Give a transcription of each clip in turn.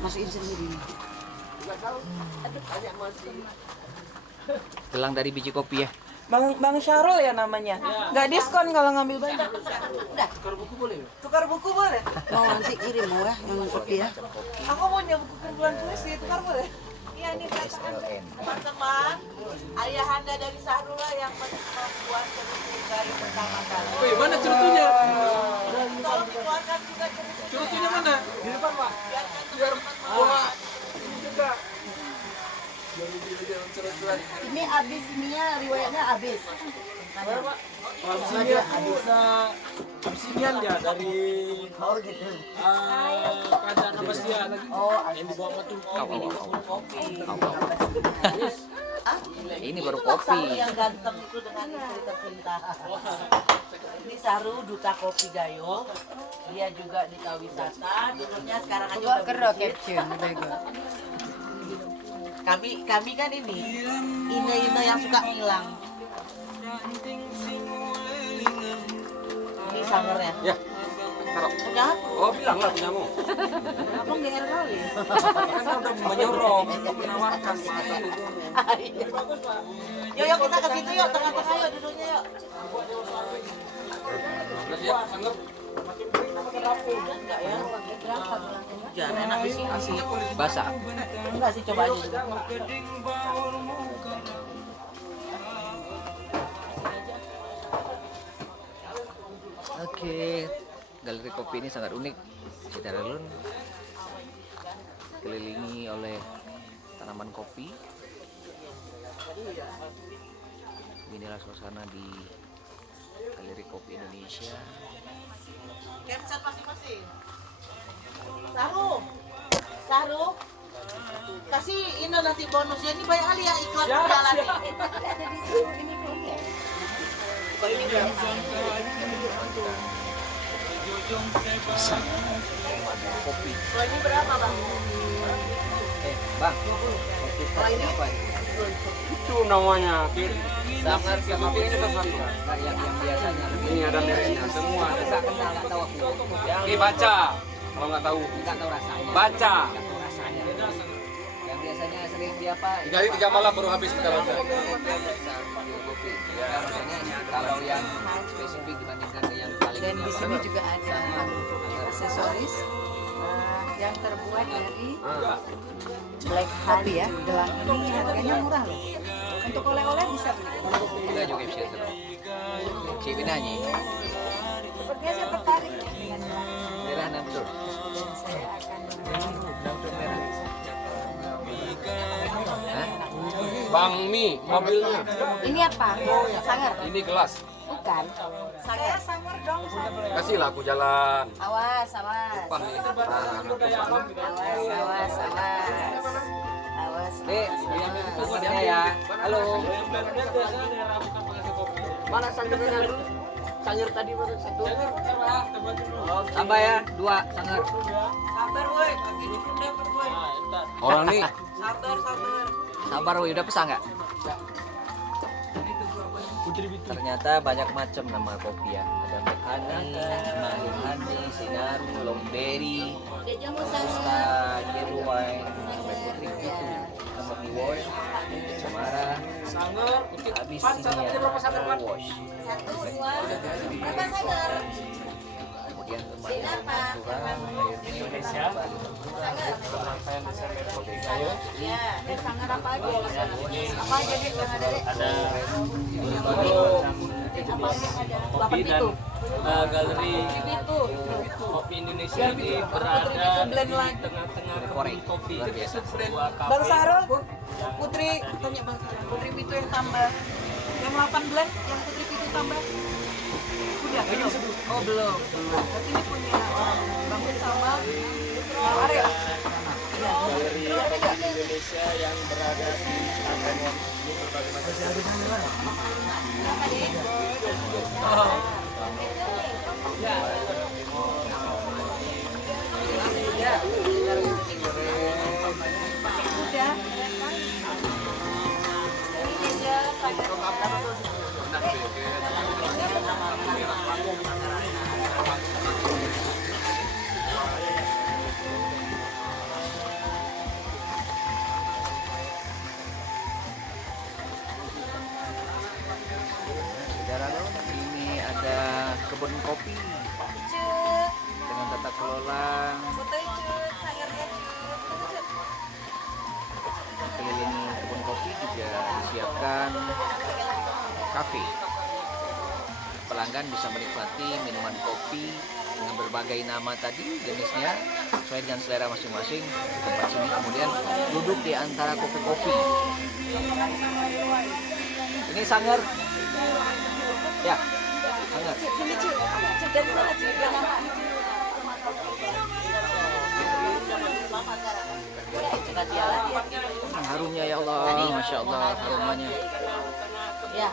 Masukin sendiri. Gelang dari biji kopi ya. Bang Syarul ya namanya. Nggak diskon kalau ngambil banyak. Udah. Tukar buku boleh? Mau nanti kirim mau ya yang kopi ya. Aku punya buku kumpulan puisi, tukar boleh? Iya ini SLN. teman-teman. Ayahanda dari Sahrula yang membuat cerutu dari pertama kali. Wih, mana cerutunya? Tolong dikeluarkan juga cerutunya. Cerutunya mana? Di depan, Pak. Biarkan teman-teman Wah, ini juga. Biar lebih jangan cerutuan. Ini abis ininya riwayatnya abis. Absinian tuh udah absinian dia dari Oh gitu. kerajaan Abbasiyah. Oh, Yang dibawa sama Turki. Ini baru Saru kopi. yang ganteng itu dengan istri tercinta. Ini Saru duta kopi Gayo. Dia juga di wisata. Dulunya sekarang aja udah Kero visit. caption bego. Kami kan ini Ine yang suka hilang. Ini sangernya. Ya. Taruh. Punya aku. Oh, bilang lah punyamu. Aku GR kali. Kan udah menyorong, menawarkan. Yuk kita ke situ yuk, tengah-tengah yuk duduknya yuk. Udah siap, sanggup. Enggak ya? Jangan enak sih asli. Basah. Enggak sih coba aja dulu. Oke, galeri kopi ini sangat unik. Citarelun kelilingi oleh tanaman kopi. Inilah suasana di galeri kopi Indonesia. Caption masing-masing. Saru. Kasih ini nanti bonusnya ini banyak kali ya iklan jalan ini. Ini berapa? Kopi. Kalau ini berapa bang? Bang, kopi seperti apa ini? Itu namanya. Sangat sama Kopi ini satu. Nah, yang biasanya. Ini ada mereknya, semua ada. Nggak kenal, nggak tahu aku. Oke, baca. Kalau nggak tahu, Nggak tahu rasanya. baca. Nggak tahu rasanya. Yang biasanya sering di apa? 3 malam baru habis kita baca. Kopi. Ya, maksudnya kalau yang spesifik dibandingkan yang paling Dan di sini juga ada aksesoris yang terbuat dari black honey ya. Gelang ini harganya murah loh. Untuk oleh-oleh bisa beli. juga juga bisa terus. Si Binanyi, Sepertinya saya tertarik dengan gelang ini. merah dan betul. Dan saya akan Hah? Bang Mi, mobilnya. Ini apa? Sangar? Ini gelas. Bukan. Saya sangar dong. Sangar. Kasihlah aku jalan. Awas, awas. Tumpah nih. Awas. Awas. Tunggu dia ya. Halo. Mana sangernya dulu? Sanger tadi mana satu? Tambah ya, 2 sangat. Sabar woi, kaki ini pun dapat woi. Orang nih. Sabar. Sabar, woi, udah pesan nggak? Ternyata banyak macam nama kopi ya. Ada black honey, Mali honey, sinaru, long berry, robusta, yellow wine, black putri itu, kopi wine, cemara, habis ini ya, wash. Satu, dua. Berapa sangar? Kemudian curang, Indonesia, Ya, sangar apa aja? Apa aja deh yang ada deh? Kopi dan galeri kopi Indonesia ini berada di tengah-tengah kopi. luar biasa. Bang Sarul, Putri tanya Bang Sarul, Putri Pitu yang tambah. Yang 8 blend, yang Putri Pitu tambah. Udah, belum? Oh, belum. Berarti ini punya orang Bang Put sama Bang Arya. Galeri kopi Indonesia yang berada di Tangerang ini berbagai macam. Udah. Ini aja pelanggan bisa menikmati minuman kopi dengan berbagai nama tadi jenisnya sesuai dengan selera masing-masing di tempat sini. Kemudian duduk di antara kopi-kopi. Ini Sanggar. Ya, Sanggar. Harumnya ya Allah, Masya Allah, harumannya. Ya.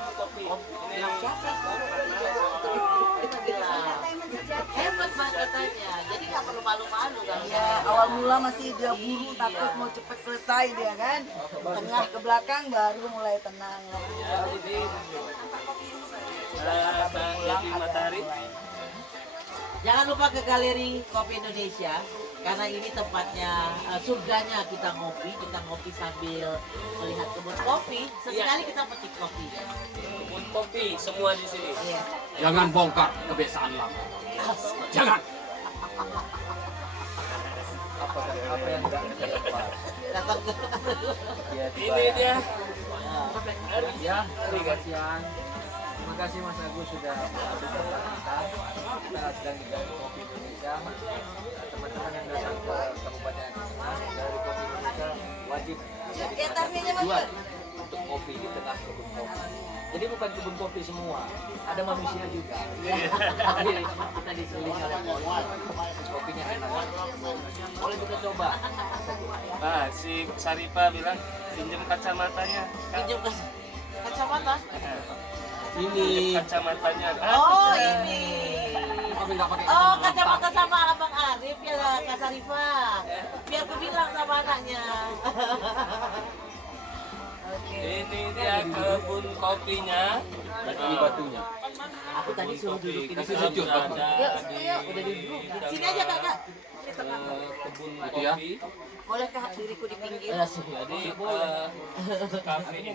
Hebat banget katanya. Jadi nggak perlu malu-malu kan? Ya, awal mula masih dia buru takut mau cepet selesai dia kan. Tengah ke belakang baru mulai tenang lagi. Matahari. Jangan lupa ke Galeri Kopi Indonesia karena ini tempatnya surganya kita ngopi sambil melihat kebun kopi. Sesekali kita petik kopi. Kebun kopi semua di sini. Iya. Jangan bongkar kebiasaan lama. Jangan. Apa yang enggak lepas? Datang ke Ini dia. Ya, selamat siang. Terima kasih Mas Agus sudah hadir bersama kita. Kita sedang di Galeri Kopi Indonesia. Teman-teman yang datang ke Kabupaten Mas, Galeri Kopi Indonesia wajib tujuan untuk kopi di tengah kebun kopi. Jadi bukan kebun kopi semua, ada manusia juga. Tapi kita diselingi oleh pohon. Kopinya enak. Boleh kita coba. Ah, si Saripa bilang pinjam kacamatanya. pinjam kacamata. Pinjam kacamatanya. Oh ini. Tapi nggak pakai Oh kacamata sama Abang Arif ya Kak Sarifah. Biar aku bilang sama anaknya. Ini dia kebun kopinya. Ini batunya. Aku tadi suruh duduk di Kasih sini. sejuk, Pak. Udah duduk. Sini aja Kakak. Kebun ya. kopi. Bolehkah diriku di pinggir? Iya sih. Jadi kafe ini